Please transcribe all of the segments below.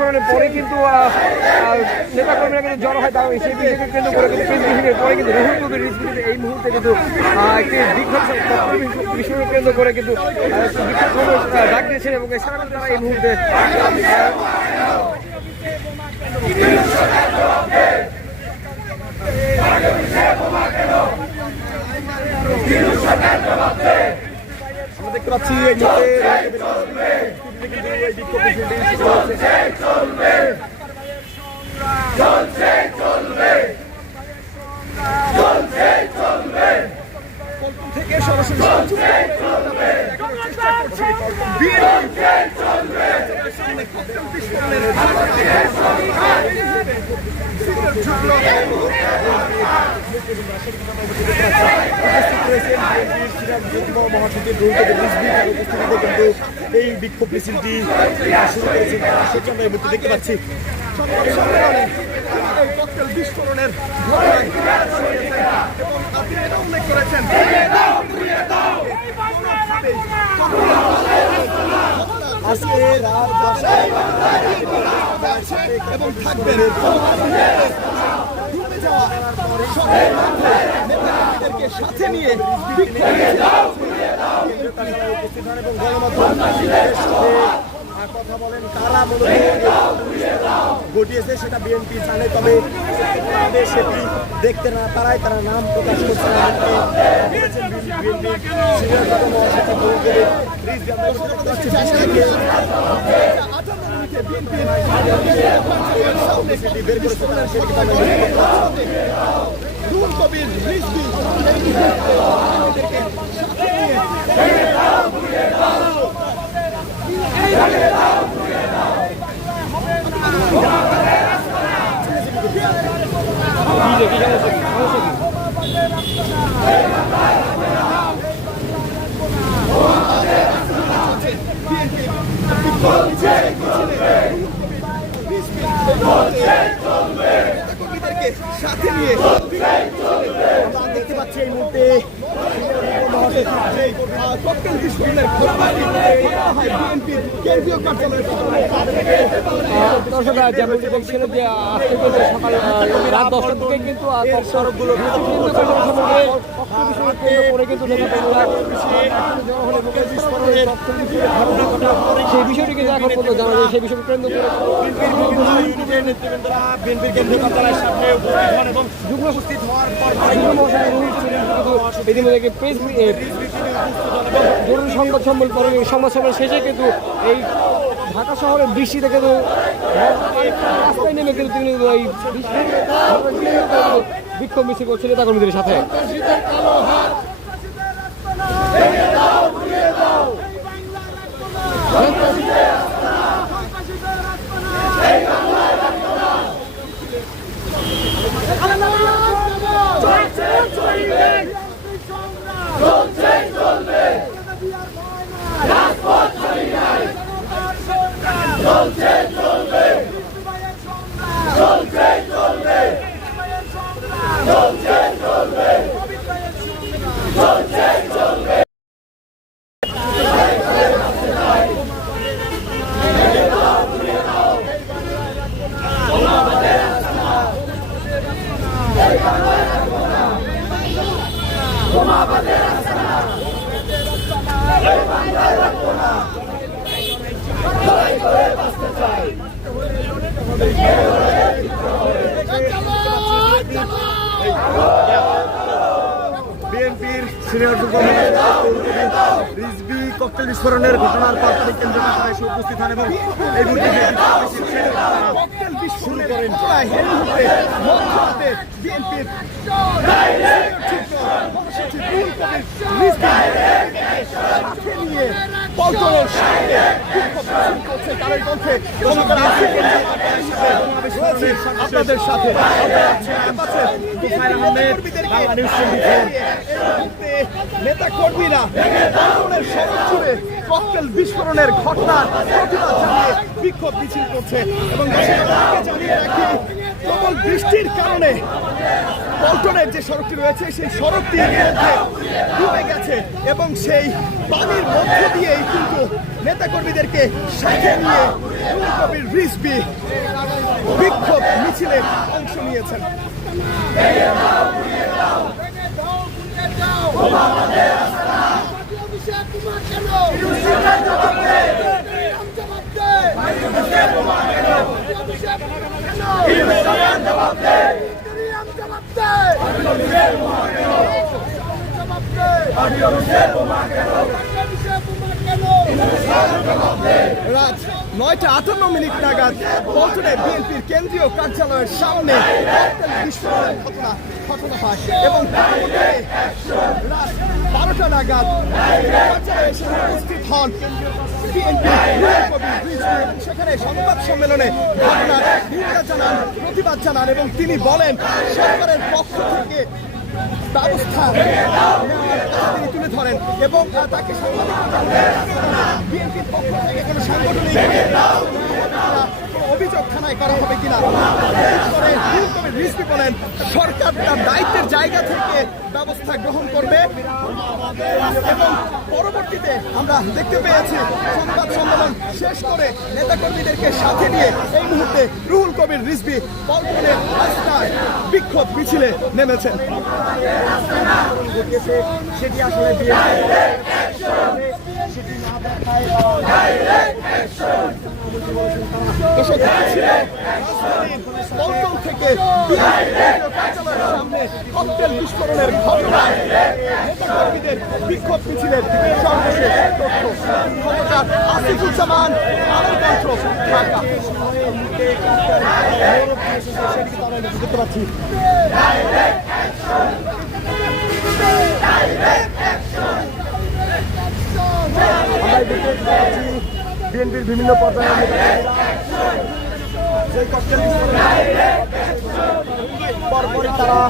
বিস্ফোরণের পরে কিন্তু নেতাকর্মীরা কিন্তু জড়ো হয় তারা সেই বিষয়কে কেন্দ্র করে কিন্তু প্রেস ব্রিফিংয়ের পরে কিন্তু রুহুল কবির রিজভী এই মুহূর্তে কিন্তু একটি বিক্ষোভ কেন্দ্র করে কিন্তু ডাক দিয়েছেন এবং এছাড়া তারা এই মুহূর্তে, আমরা দেখতে পাচ্ছি এই মুহূর্তে কিন্তু এই বিক্ষোভ পল্টন মহাসচিব রুহুল কবির উপস্থিতিতে কিন্তু এই বিক্ষোভ মিছিলটি শুরু করেছেন সেটি আমরা এই মুহূর্তে দেখতে পাচ্ছি বিস্ফোরণের এবং আপনি এটা উল্লেখ করেছেন এবং থাকবেন সাথে নিয়ে কথা বলেন কারা মূলত ঘটিয়েছে সেটা বিএনপি জানে তবে সেটি দেখতে না পারায় তারা নাম প্রকাশ করছে সিনিয়র যুগ্ম মহাসচিব রুহুল কবির রিজভী। আমরা বুঝতে পারছি বিএনপি আটান্ন মিনিটে বিএনপি সেটি বের করেছে তারা সেটি আমরা দেখতে পাচ্ছি। রুহুল কবির রিজভী এই মুহূর্তে কর্মীদেরকে সাথে নিয়ে নেতাকর্মীদেরকে সাথে নিয়ে আমরা দেখতে পাচ্ছি এই মুহূর্তে ককটেল বিস্ফোরণের দর্শকরা যেমন আজকে সকাল রাত দশটার দিকে কিন্তু সড়কগুলো সেই বিষয়টি কিন্তু এখন পর্যন্ত জানা যায় সেই বিষয়টি কেন্দ্র ইতিমধ্যে প্রেস জরুরি সংবাদ সম্মেলন পরে সংবাদ সম্মেলন শেষে কিন্তু এই ঢাকা শহরে বৃষ্টি দেখে তো রাস্তায় নেমে কিন্তু তিনি এই বিক্ষোভ মিছিল করছে নেতা কর্মীদের সাথে বিএনপির সিনিয়র রিজবি ককটেল বিস্ফোরণের ঘটনার পর তারিখ কেন্দ্র কার্যালয়ে এসে উপস্থিত হন এবং এই ককটেল বিস্ফোরণ করেন। বিএনপির মহাসচিব রুহুল কবির রিজভী সাথে নিয়ে আপনাদের সাথে নেতা কর্মীরা পল্টনের ককটেল বিস্ফোরণের ঘটনার প্রতিবাদ জানিয়ে বিক্ষোভ মিছিল করছে এবং জানিয়ে রাখি প্রবল বৃষ্টির কারণে পল্টনের যে সড়কটি রয়েছে, সেই সড়কটি ইতিমধ্যে ডুবে গেছে এবং সেই পানির মধ্য দিয়েই কিন্তু নেতাকর্মীদেরকে সাথে নিয়ে কবির রিজভি বিক্ষোভ মিছিলে অংশ নিয়েছেন। রাত নয়টা আটান্ন মিনিট নাগাদ পল্টনে বিএনপির কেন্দ্রীয় কার্যালয়ের সামনে বিস্ফোরণের ঘটনা ঘটনা হয়। এবং বারোটা নাগাদ উপস্থিত হন সেখানে সংবাদ সম্মেলনে ঘটনার নিন্দা জানান, প্রতিবাদ জানান এবং তিনি বলেন, সরকারের পক্ষ থেকে ব্যবস্থা তিনি তুলে ধরেন এবং তাকে সাংবাদিকতা বিএনপির পক্ষ থেকে কোনো সাংগঠনিক অভিযোগ থানায় করা হবে কিনা? বলেন সরকার তার দায়িত্বের জায়গা থেকে ব্যবস্থা গ্রহণ করবে। এবং পরবর্তীতে আমরা দেখতে পেয়েছি, সংবাদ সম্মেলন শেষ করে নেতাকর্মীদেরকে সাথে নিয়ে এই মুহূর্তে রুহুল কবির রিজভী পল্টনের রাস্তায় বিক্ষোভ মিছিলে নেমেছেন। সেটি আসলে দর্শক ছিল রাজধানীর পল্টন থেকে কার্যালয়ের সামনে ককটেল বিস্ফোরণের ঘটনায় নেতাকর্মীদের বিক্ষোভ মিছিলের সর্বশেষ তথ্য। খবরদার আসিফুজ্জামান আলোর কণ্ঠ ঢাকা। দেখতে পাচ্ছি। আমরা দেখতে পাচ্ছি বিএনপির বিভিন্ন পরপরই তারা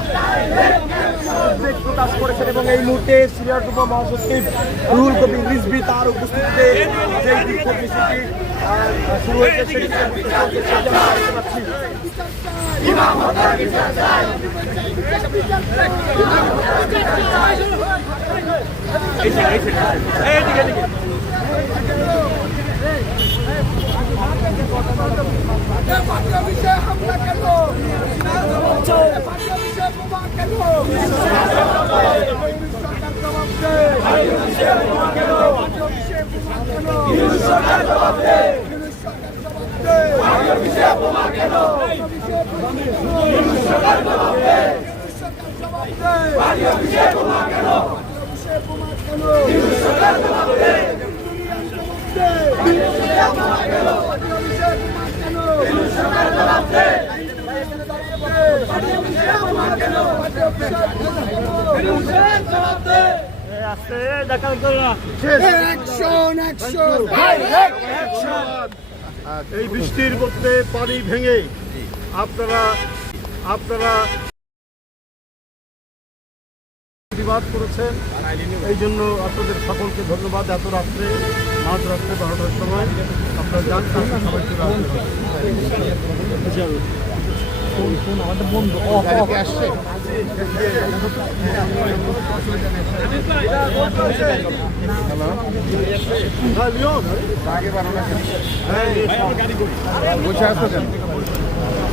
প্রকাশ করেছেন এবং এই মুহূর্তে সিরিয়ার যুব মহাসচিব রুহুল কবির রিজভি তার উপস্থিতিতে বিক্ষোভ মিছিলটি শুরু হয়েছে সেটি চলছে, সেটি আমরা দেখতে পাচ্ছি হামলা কেন বোমা কেন এই বৃষ্টির মধ্যে পানি ভেঙে আপনারা আপনারা প্রতিবাদ করেছেন। এই জন্য আপনাদের সকলকে ধন্যবাদ এত রাত্রে মাঝ রাত্রে বারোটার সময়। আপনারা যান তাহলে সবাই চলে আসবেন। হ্যাঁ, বসে আসতো কেন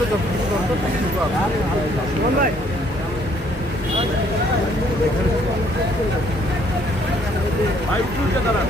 যত কিছু দরকার ততটুকু আছে। ভাই উঠুন যে দাঁড়ান